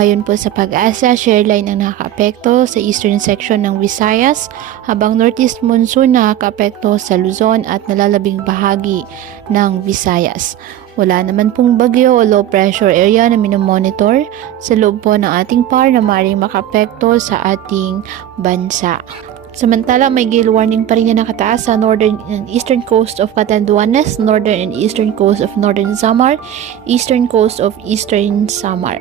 Ayon po sa Pag-asa, shear line ang nakakaapekto sa eastern section ng Visayas, habang northeast monsoon nakakaapekto sa Luzon at nalalabing bahagi ng Visayas. Wala naman pong bagyo o low pressure area na minomonitor sa loob po ng ating PAR na maaaring makaapekto sa ating bansa. Samantala, may gale warning pa rin na nakataas sa northern and eastern coast of Catanduanes, northern and eastern coast of northern Samar, eastern coast of eastern Samar.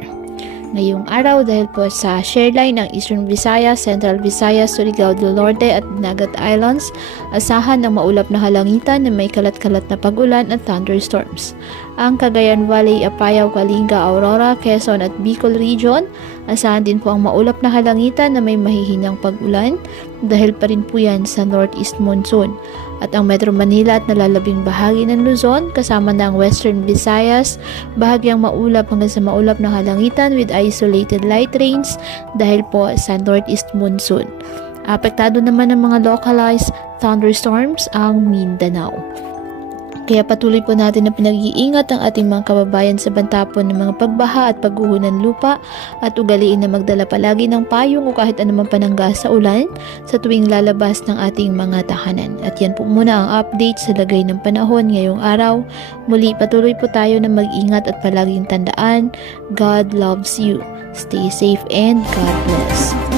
Ngayong araw, dahil po sa shear line ng Eastern Visayas, Central Visayas, Surigao del Norte at Nagat Islands, asahan ng maulap na halangitan na may kalat-kalat na pag-ulan at thunderstorms. Ang Cagayan Valley, Apayao, Kalinga, Aurora, Quezon at Bicol Region, asahan din po ang maulap na halangitan na may mahihinang pag-ulan dahil pa rin po yan sa northeast monsoon. At ang Metro Manila at nalalabing bahagi ng Luzon kasama ng Western Visayas, bahagyang maulap hanggang sa maulap na halangitan with isolated light rains dahil po sa northeast monsoon. Apektado naman ng mga localized thunderstorms ang Mindanao. Kaya patuloy po natin na pinag-iingat ang ating mga kababayan sa banta po ng mga pagbaha at pagguho ng lupa at ugaliin na magdala palagi ng payong o kahit anumang panangga sa ulan sa tuwing lalabas ng ating mga tahanan. At yan po muna ang update sa lagay ng panahon ngayong araw. Muli patuloy po tayo na mag-ingat at palaging tandaan, God loves you. Stay safe and God bless.